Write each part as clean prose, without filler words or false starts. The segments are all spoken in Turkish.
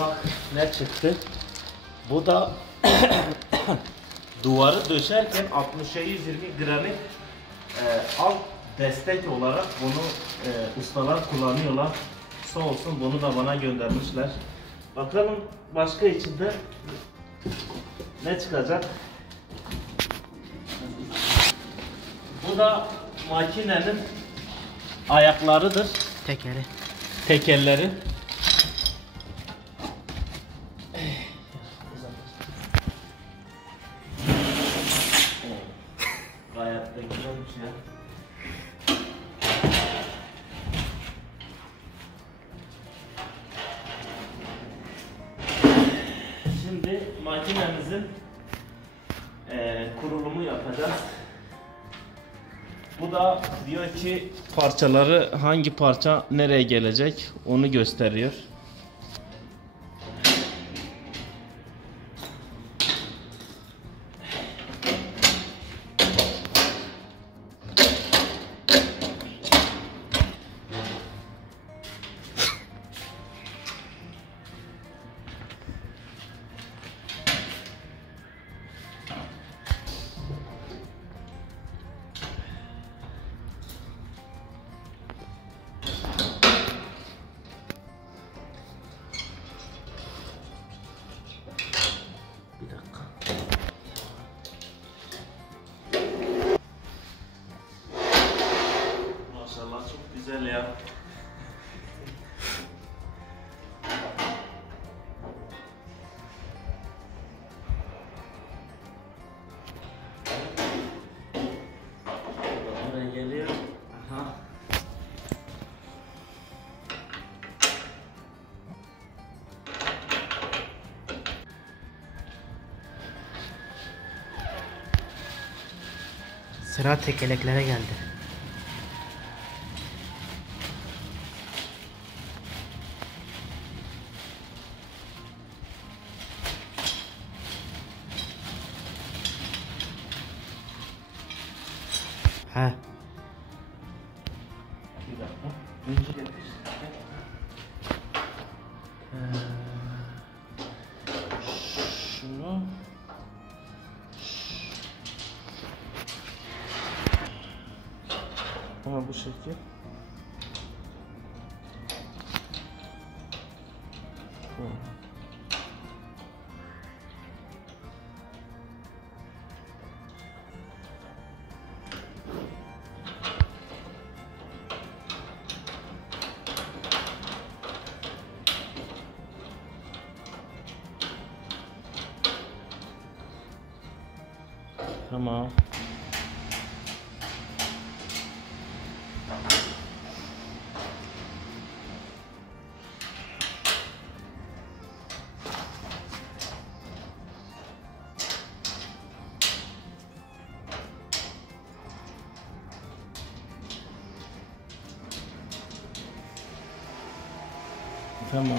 Bak ne çıktı. Bu da duvarı döşerken 60'a 120 granit alt destek olarak bunu ustalar kullanıyorlar. Sağ olsun bunu da bana göndermişler. Bakalım başka içinde ne çıkacak. Bu da makinenin ayaklarıdır. Tekerleri. Gayet de güzelmiş ya. Şimdi makinemizin kurulumu yapacağız. Bu da diyor ki parçaları, hangi parça nereye gelecek onu gösteriyor. Bir dakika. Maşallah çok güzel ya. Buraya geliyor. Aha. Sıra tekerleklere geldi. Ha. Bir dakika. Vinci getir. Şunu. Ama bu şekil. Tamam. Tamam.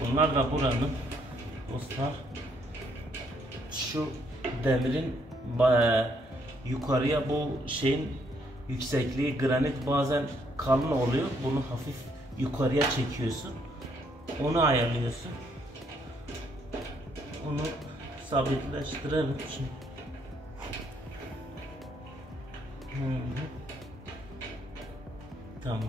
Bunlar da buranın dostlar. Şu demirin yukarıya, bu şeyin yüksekliği granit bazen kalın oluyor. Bunu hafif yukarıya çekiyorsun. Onu ayarlıyorsun. Onu sabitleştirelim şimdi. Tamam.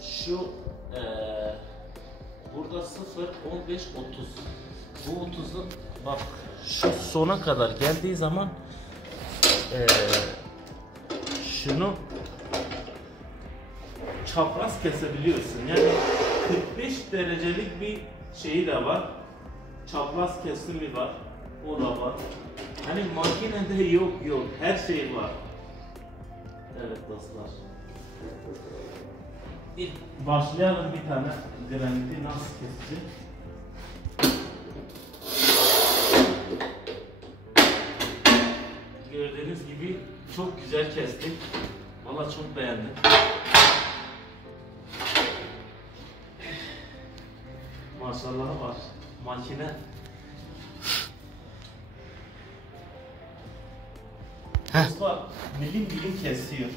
Şu burada 0, 15, 30. Bu 30'u bak şu sona kadar geldiği zaman şunu çapraz kesebiliyorsun. Yani 45 derecelik bir şeyi de var. Çapraz kesimi var. O da var. Hani makinede yok. Her şey var. Evet dostlar. İlk başlayalım bir tane graniti nasıl keseceğiz. Gördüğünüz gibi çok güzel kestik. Vallahi çok beğendim. Maşallah var. Makine dostlar milim kesiyor.